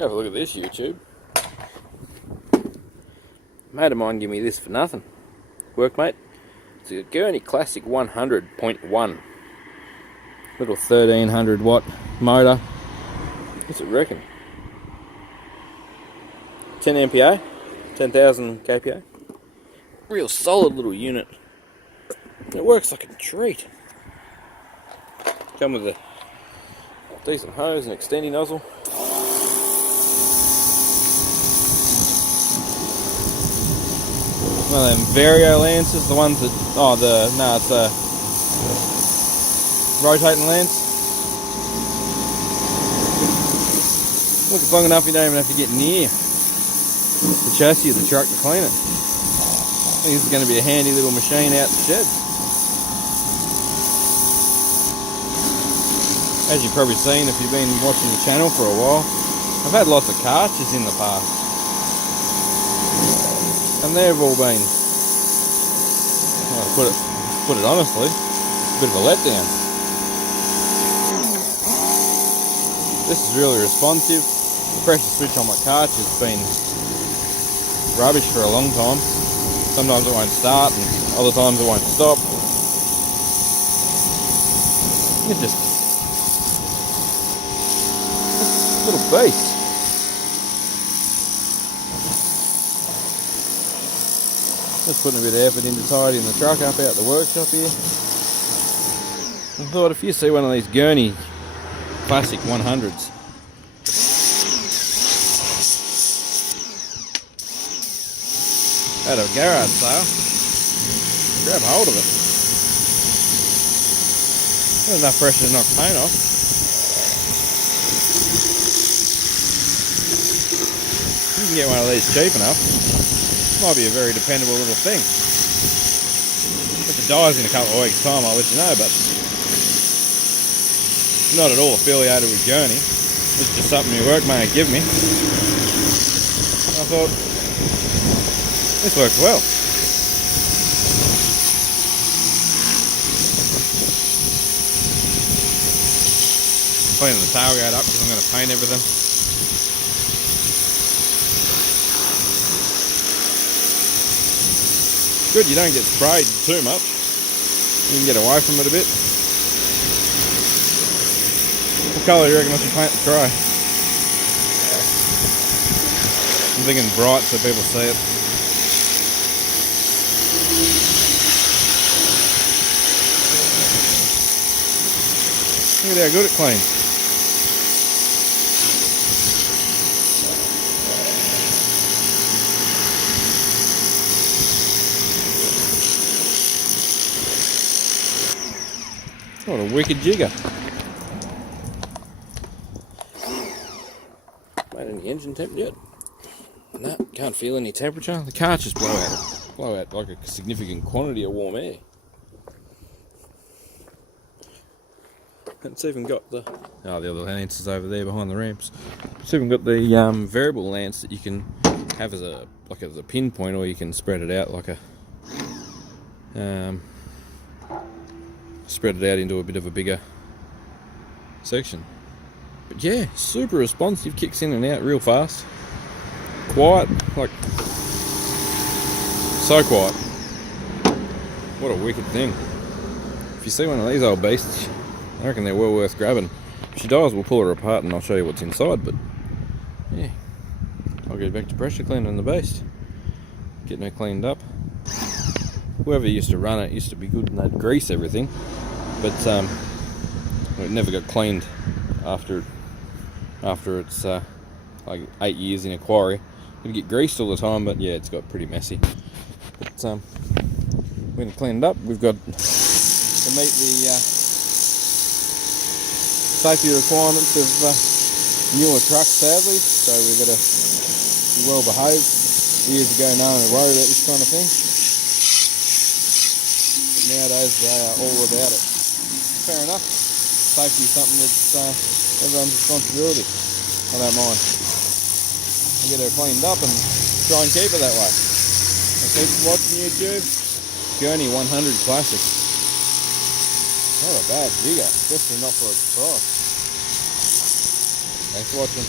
Have a look at this, YouTube. A mate of mine give me this for nothing. Workmate. It's a Gerni Classic 100.1. Little 1300 watt motor. What's it reckon? 10 MPa, 10,000 kPa. Real solid little unit. It works like a treat. Come with a decent hose and extending nozzle. One of them Vario lances, the ones that, it's a rotating lance. Look, it's long enough you don't even have to get near the chassis of the truck to clean it. I think this is going to be a handy little machine out in the shed. As you've probably seen if you've been watching the channel for a while, I've had lots of cartridges in the past. And they've all been, well, to put it honestly, a bit of a letdown. This is really responsive. The pressure switch on my cartridge has been rubbish for a long time. Sometimes it won't start and other times it won't stop. It's just a little beast. Just putting a bit of effort into tidying the truck up out the workshop here. I thought if you see one of these Gerni Classic 100s, at a garage sale, grab hold of it. There's enough pressure to knock paint off. You can get one of these cheap enough. Might be a very dependable little thing. If it dies in a couple of weeks' time, I'll let you know, but not at all affiliated with Gerni. It's just something your workmate give me. I thought, this works well. Cleaning the tailgate up because I'm going to paint everything. Good, you don't get sprayed too much. You can get away from it a bit. What colour do you reckon I should paint the tray? I'm thinking bright so people see it. Look at how good it cleans. What a wicked jigger. Made any engine temp yet? No, can't feel any temperature. The cartridges blow out like a significant quantity of warm air. It's even got the other lance is over there behind the ramps. It's even got the variable lance that you can have as a pinpoint, or you can spread it out like a spread it out into a bit of a bigger section. But yeah, super responsive, kicks in and out real fast. Quiet, like so quiet. What a wicked thing. If you see one of these old beasts, I reckon they're well worth grabbing. If she dies, we'll pull her apart and I'll show you what's inside, but yeah. I'll get back to pressure cleaning the beast. Getting her cleaned up. Whoever used to run it used to be good and they'd grease everything, but it never got cleaned after it's like 8 years in a quarry. It'd get greased all the time, but yeah, it's got pretty messy. But we're going to clean it up. We've got to meet the safety requirements of newer trucks, sadly, so we've got to be well behaved. Years ago, no one would worry about this kind of thing. But nowadays, they are all about it. Fair enough. Safety is something that's everyone's responsibility. I don't mind. I'll get her cleaned up and try and keep it that way. So keep watching YouTube. Gerni 100 Classic. Not a bad jigger, especially not for its price. Thanks for watching.